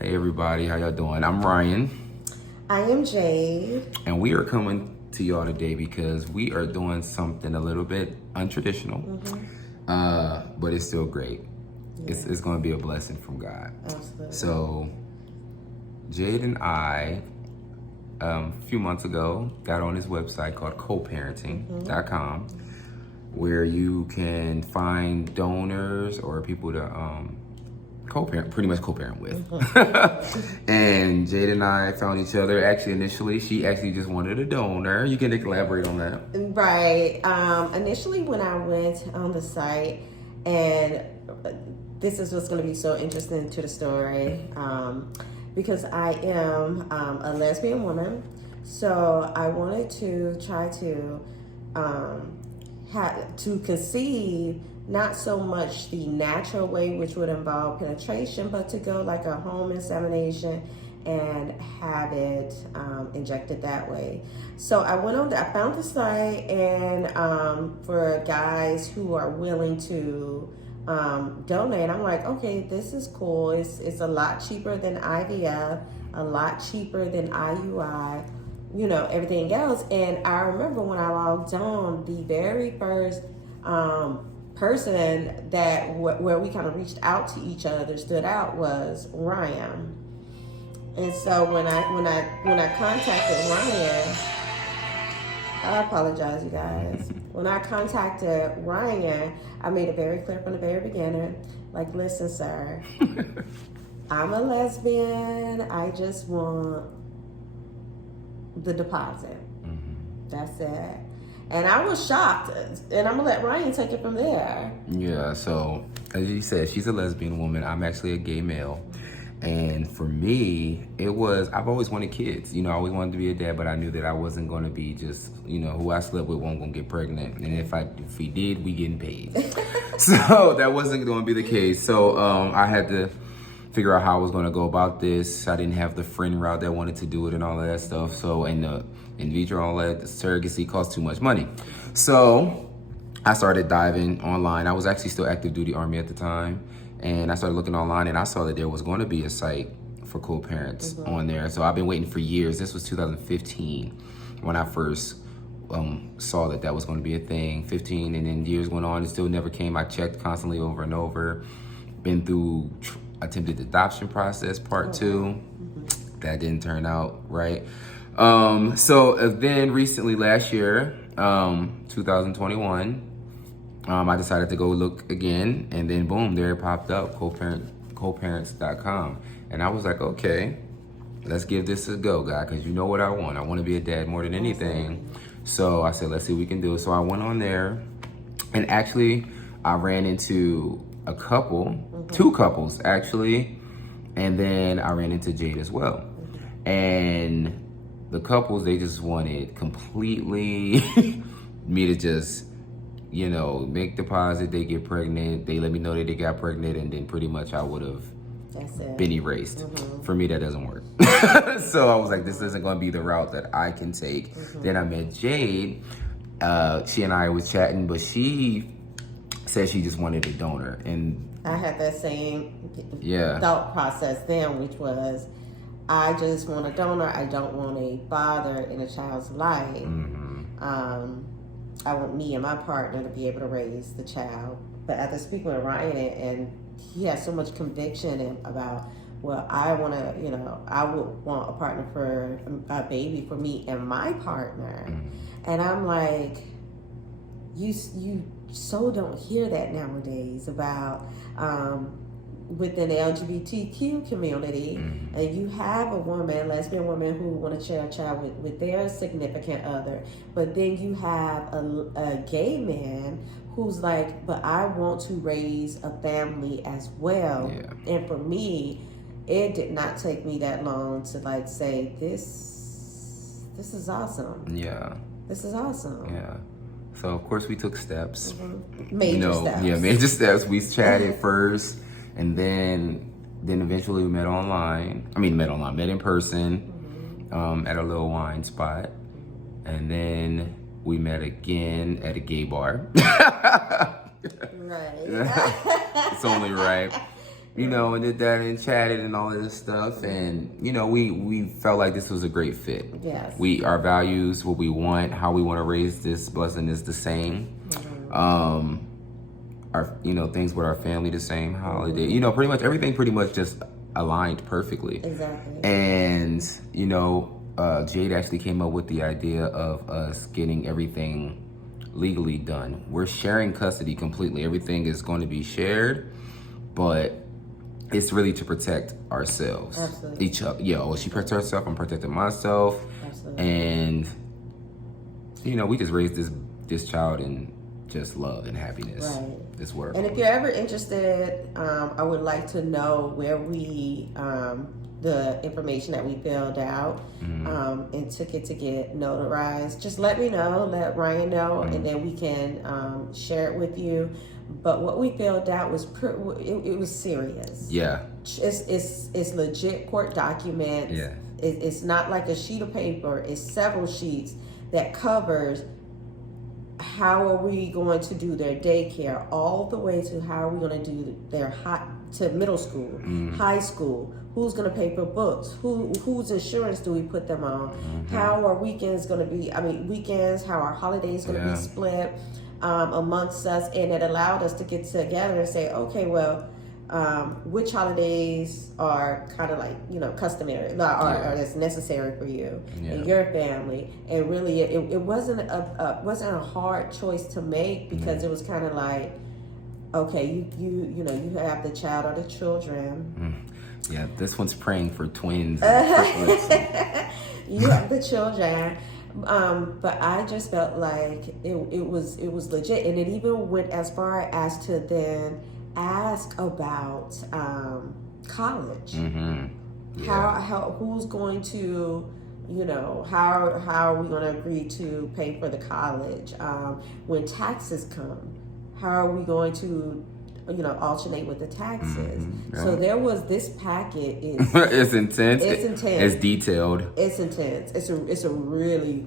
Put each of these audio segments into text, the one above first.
Hey everybody, how y'all doing? I'm Ryan. I am Jade. And we are coming to y'all today because we are doing something a little bit untraditional, but it's still great. Yeah. It's going to be a blessing from God. Absolutely. So Jade and I, a few months ago, got on this website called coparenting.com, where you can find donors or people to pretty much co-parent with. And Jade and I found each other. Actually, initially, she actually just wanted a donor. You can elaborate on that. Right. Initially, when I went on the site, and this is what's going to be so interesting to the story, because I am a lesbian woman, so I wanted to try to conceive not so much the natural way, which would involve penetration, but to go like a home insemination and have it injected that way. So I found the site, and for guys who are willing to donate, I'm like, okay, this is cool. It's a lot cheaper than IVF, a lot cheaper than IUI, everything else. And I remember when I logged on, the very first person that where we kind of reached out to each other stood out was Ryan. And so when I contacted Ryan, I apologize, you guys. When I contacted Ryan, I made it very clear from the very beginning, like, listen, sir, I'm a lesbian. I just want the deposit. That's it. And I was shocked, and I'm gonna let Ryan take it from there. Yeah, so as you said, she's a lesbian woman. I'm actually a gay male. And for me, I've always wanted kids. I always wanted to be a dad, but I knew that I wasn't gonna be just, who I slept with wasn't gonna get pregnant. And if we did, we getting paid. So that wasn't gonna be the case. So I had to figure out how I was gonna go about this. I didn't have the friend route that wanted to do it and all of that stuff. So, and the in vitro, all that, the surrogacy costs too much money. So I started diving online. I was actually still active duty Army at the time. And I started looking online, and I saw that there was going to be a site for co-parents on there. So I've been waiting for years. This was 2015 when I first saw that was going to be a thing. 15, and then years went on, it still never came. I checked constantly over and over. Been through attempted adoption process part 2. That didn't turn out right. So then recently last year, 2021, I decided to go look again, and then boom, there it popped up, coparents.com. And I was like, okay, let's give this a go, guy, because you know what I want. I want to be a dad more than anything. So I said, let's see what we can do. So I went on there, and actually I ran into a couple, 2 couples actually, and then I ran into Jade as well. And the couples, they just wanted completely me to just, make deposit, they get pregnant, they let me know that they got pregnant, and then pretty much I would have been erased. For me, that doesn't work. So I was like, this isn't going to be the route that I can take. Then I met Jade. She and I was chatting, but she said she just wanted a donor. And I had that same thought process then, which was, I just want a donor. I don't want a father in a child's life. I want me and my partner to be able to raise the child. But after speaking with Ryan, and he has so much conviction about, well, I want to, I would want a partner for a baby for me and my partner. And I'm like, you so don't hear that nowadays about within the LGBTQ community, and you have a lesbian woman who want to share a child with their significant other, but then you have a gay man who's like, but I want to raise a family as well. And for me, it did not take me that long to say, this is awesome. This is awesome. So of course we took steps. Major steps. Yeah, major steps. We chatted first. And then eventually we met in person at a little wine spot. And then we met again at a gay bar. Right. It's only right. you know, and did that and chatted and all of this stuff. And, you know, we felt like this was a great fit. Yes. Our values, what we want, how we want to raise this blessing is the same. Our, you know, things with our family the same, holiday, you know, pretty much just aligned perfectly. Exactly. And, you know, Jade actually came up with the idea of us getting everything legally done. We're sharing custody completely. Everything is going to be shared, but it's really to protect ourselves. Absolutely. Each other. Yeah, well, she protects herself, I'm protecting myself. Absolutely. And, you know, we just raised this child in just love and happiness. Right. This work. And if you're ever interested, I would like to know where the information that we filled out and took it to get notarized. Just let me know, let Ryan know, and then we can share it with you. But what we filled out was it was serious. Yeah. It's legit court documents. Yeah. It's not like a sheet of paper. It's several sheets that covers how are we going to do their daycare, all the way to how are we going to do their to middle school, high school. Who's going to pay for books? Whose insurance do we put them on? How are weekends going to be? Weekends. How are holidays going to be split amongst us? And it allowed us to get together and say, okay, well, which holidays are kind of like, you know, customary or that's necessary for you and your family. And really, it wasn't a hard choice to make, because it was kind of like, okay, you know, you have the child or the children. Yeah, this one's praying for twins. You have the children. But I just felt like it was legit, and it even went as far as to then ask about college. How who's going to, you know, how are we going to agree to pay for the college when taxes come? How are we going to, you know, alternate with the taxes? So there was this packet. It's intense. It's intense. It's detailed. It's intense. It's a really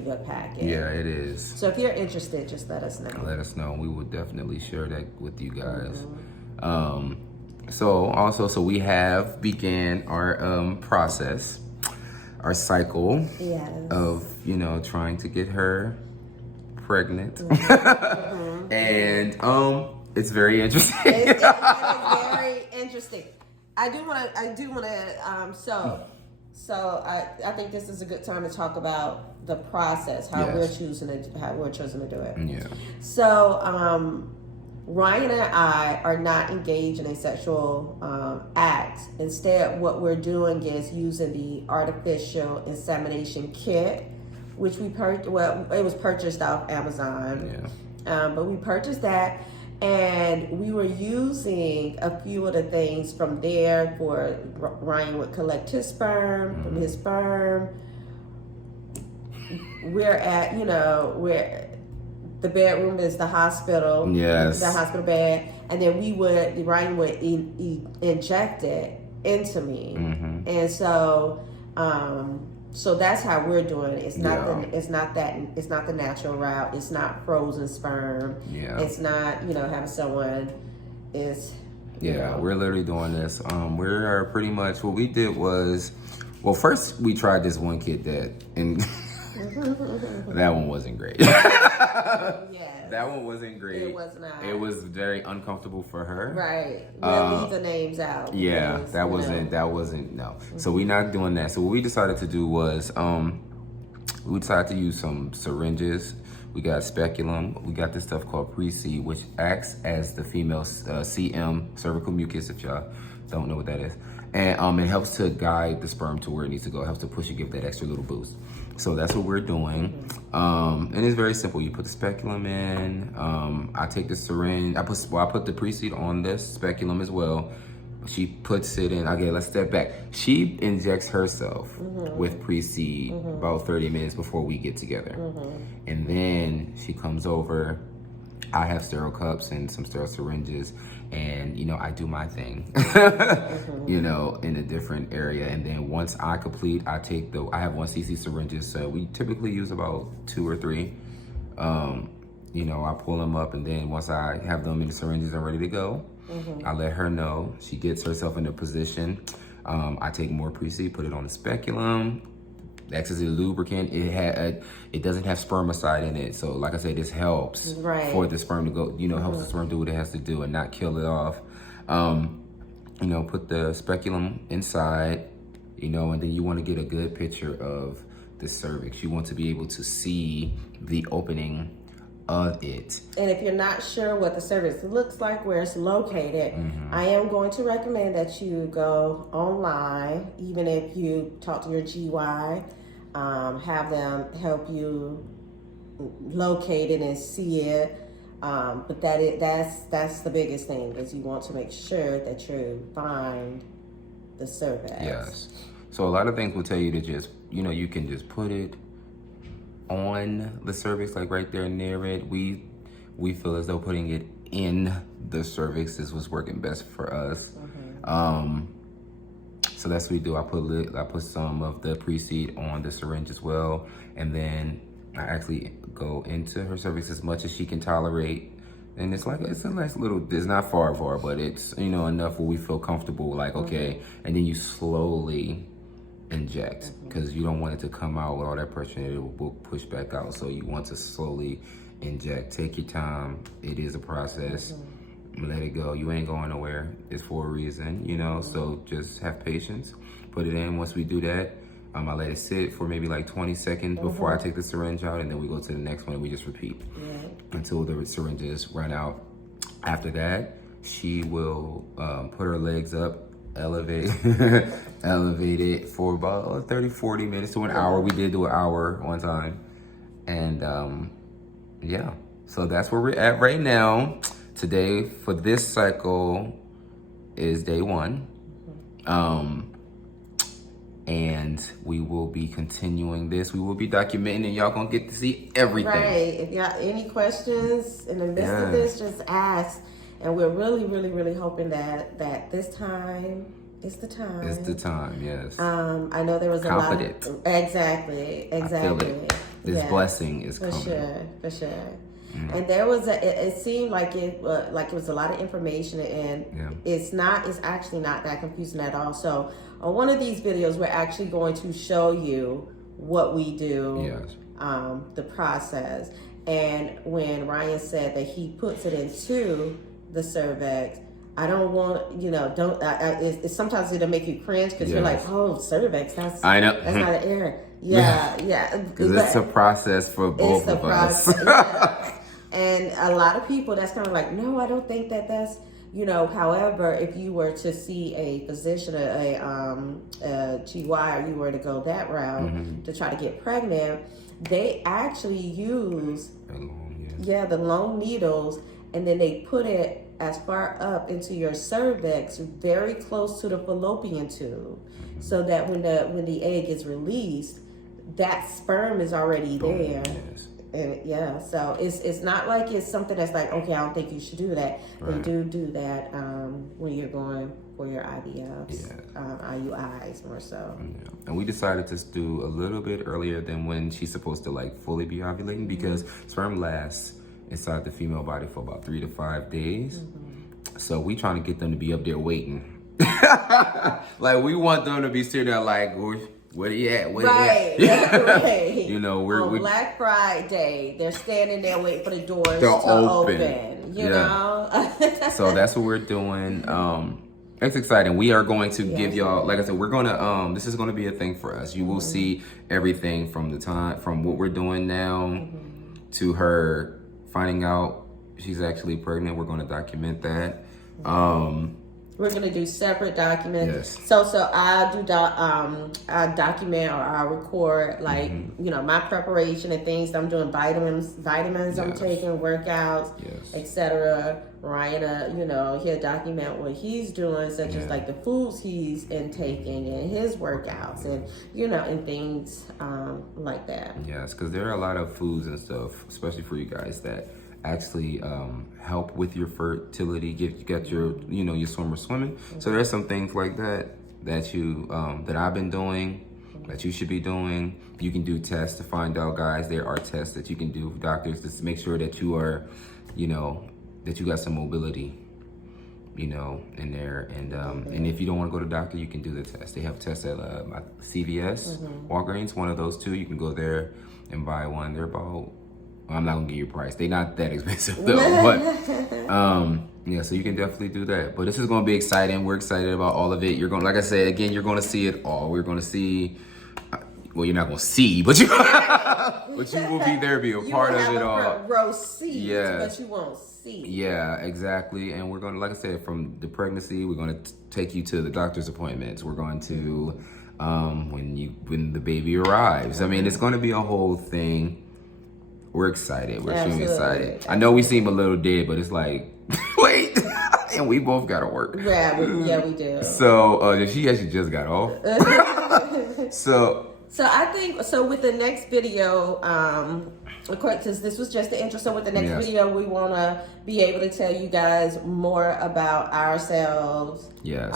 good packet. Yeah, it is. So if you're interested, just let us know. Let us know. We will definitely share that with you guys. So we have began our process, our cycle of, you know, trying to get her pregnant. And it's very interesting. It's very interesting. I do want to. So I think this is a good time to talk about the process, how we're choosing to do it. Yeah. So Ryan and I are not engaged in a sexual act. Instead, what we're doing is using the artificial insemination kit, which we it was purchased off Amazon. But we purchased that, and we were using a few of the things from there. For Ryan would collect his sperm from his sperm. We're at, you know, the bedroom is the hospital. Yes. The hospital bed, and then Ryan would inject it into me, and so. So that's how we're doing it. It's not the natural route. It's not frozen sperm. Yeah. It's not, you know, having someone we're literally doing this. We're pretty much, what we did was, well, first we tried this one kit and that one wasn't great. That one wasn't great. It was not. It was very uncomfortable for her. Right. We'll leave the names out. Yeah, because, that wasn't, no. So we're not doing that. So what we decided to do was, we decided to use some syringes. We got speculum. We got this stuff called pre-seed, which acts as the female CM, cervical mucus, if y'all don't know what that is. And it helps to guide the sperm to where it needs to go. It helps to push it, give that extra little boost. So that's what we're doing. And it's very simple. You put the speculum in. I take the syringe. I put the pre-seed on this speculum as well. She puts it in. Okay, let's step back. She injects herself with pre-seed about 30 minutes before we get together. And then she comes over. I have sterile cups and some sterile syringes, and, you know, I do my thing, you know, in a different area. And then once I complete, I have 1 cc syringes. So we typically use about 2 or 3. You know, I pull them up, and then once I have them in the syringes and ready to go, I let her know. She gets herself in a position. I take more pre-seed, put it on the speculum. Acts as a lubricant. It doesn't have spermicide in it, so like I said, this helps for the sperm to go. Helps the sperm do what it has to do and not kill it off. Put the speculum inside. And then you want to get a good picture of the cervix. You want to be able to see the opening of it. And if you're not sure what the cervix looks like, where it's located, I am going to recommend that you go online, even if you talk to your GY, have them help you locate it and see it. But that's the biggest thing, is you want to make sure that you find the cervix. Yes. So a lot of things will tell you to just, you can just put it on the cervix, like right there near it. We feel as though putting it in the cervix is what's working best for us. So that's what we do. I put some of the pre-seed on the syringe as well, and then I actually go into her cervix as much as she can tolerate. And it's a nice little, it's not far, but it's, enough where we feel comfortable, like, okay. And then you slowly inject, because you don't want it to come out with all that pressure and it will push back out. So you want to slowly inject. Take your time. It is a process. Let it go. You ain't going nowhere. It's for a reason, so just have patience. Put it in. Once we do that, I let it sit for maybe like 20 seconds before I take the syringe out, and then we go to the next one and we just repeat until the syringes run out. After that, she will put her legs up, elevate it for about 30-40 minutes to an hour. We did do an hour one time. And so that's where we're at right now. Today for this cycle is day 1. And we will be continuing this. We will be documenting, and y'all gonna get to see everything. Right. If y'all any questions in the midst of this, just ask. And we're really, really, really hoping that this time is the time. It's the time, yes. I know there was Confident. a lot. Exactly. I feel it. This blessing is coming. For sure. And there was it seemed like it was a lot of information, and it's actually not that confusing at all. So on one of these videos, we're actually going to show you what we do, the process. And when Ryan said that he puts it into the cervix, I don't want, sometimes it'll make you cringe, because you're like, oh, cervix, that's not an error. Because it's a process for both of us. And a lot of people, that's kind of like, no, I don't think that's, however, if you were to see a physician, a GY, or you were to go that route to try to get pregnant, they actually use the long needles, and then they put it as far up into your cervix, very close to the fallopian tube, so that when the egg is released, that sperm is already there. And so it's not like it's something that's like, okay, I don't think you should do that. Right. They do that when you're going for your IVFs, IUIs more so. And we decided to do a little bit earlier than when she's supposed to fully be ovulating, because sperm lasts inside the female body for about 3 to 5 days. So we trying to get them to be up there waiting. We want them to be sitting there like, where he at? Right. We're Black Friday, they're standing there waiting for the doors to open. You know? So that's what we're doing. It's exciting. We are going to give y'all, like I said, we're gonna this is gonna be a thing for us. You will see everything from what we're doing now to her finding out she's actually pregnant. We're gonna document that. We're gonna do separate documents. Yes. So I do I document, or I record my preparation and things I'm doing, vitamins I'm taking, workouts, etc. Ryan, he'll document what he's doing, such as the foods he's intaking and his workouts, and and things like that. Yes, because there are a lot of foods and stuff, especially for you guys, that actually help with your fertility. You got your your swimmer swimming. So there's some things like that you that I've been doing, that you should be doing. You can do tests to find out, guys. There are tests that you can do, doctors, to make sure that you are that you got some mobility. you know, in there. And if you don't want to go to the doctor, you can do the test. They have tests at CVS, Walgreens, one of those two. You can go there and buy one. They're about, well, I'm not gonna give you a price. They're not that expensive though, but yeah, so you can definitely do that. But this is gonna be exciting. We're excited about all of it. You're gonna, like I said, again, you're gonna see it all. We're gonna see, well, you're not gonna see, but you but you will be there, be a part of it all. Front row seat, Yes. but you won't see. Yeah, exactly. And we're gonna, like I said, from the pregnancy, we're gonna take you to the doctor's appointments. We're going to when the baby arrives. I mean, it's gonna be a whole thing. We're excited. We're extremely excited. I know we seem a little dead, but it's like, wait, and we both gotta work. Yeah, we do. So she actually just got off. So I think, so with the next video, of course, because this was just the intro, so with the next video, we want to be able to tell you guys more about ourselves. Yes.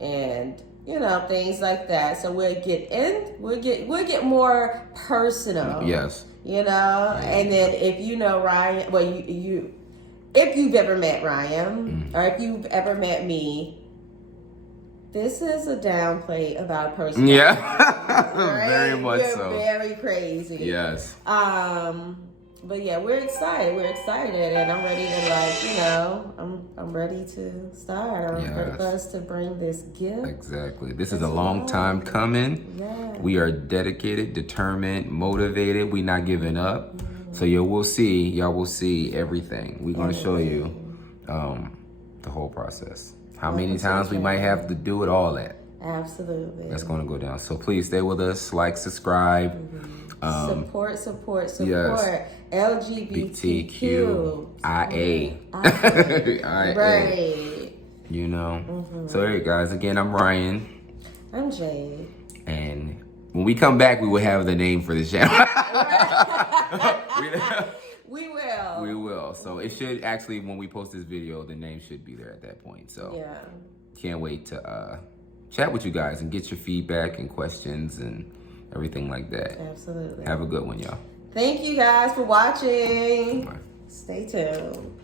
And, you know, things like that. So we'll get more personal. Yes. You know, and then if you know Ryan, well, if you've ever met Ryan, or if you've ever met me, this is a downplay about a person. Yeah, right? very much You're so. Very crazy. Yes. But yeah, we're excited. We're excited, and I'm ready to, like, you know, I'm ready to start. I'm ready for us to bring this gift. Exactly. This is a long time coming. Yeah. We are dedicated, determined, motivated. We're not giving up. So y'all will see everything. We're gonna show you the whole process. How many times we might have to do it all at. Absolutely. That's gonna go down. So please stay with us, like, subscribe. Support. Yes. LGBTQ. IA. Right. You know. So there you guys. Again, I'm Ryan. I'm Jade. And when we come back, we will have the name for the channel. We will. We will. So it should actually, when we post this video, the name should be there at that point. So yeah, can't wait to chat with you guys and get your feedback and questions and everything like that. Absolutely. Have a good one, y'all. Thank you guys for watching. Bye. Stay tuned.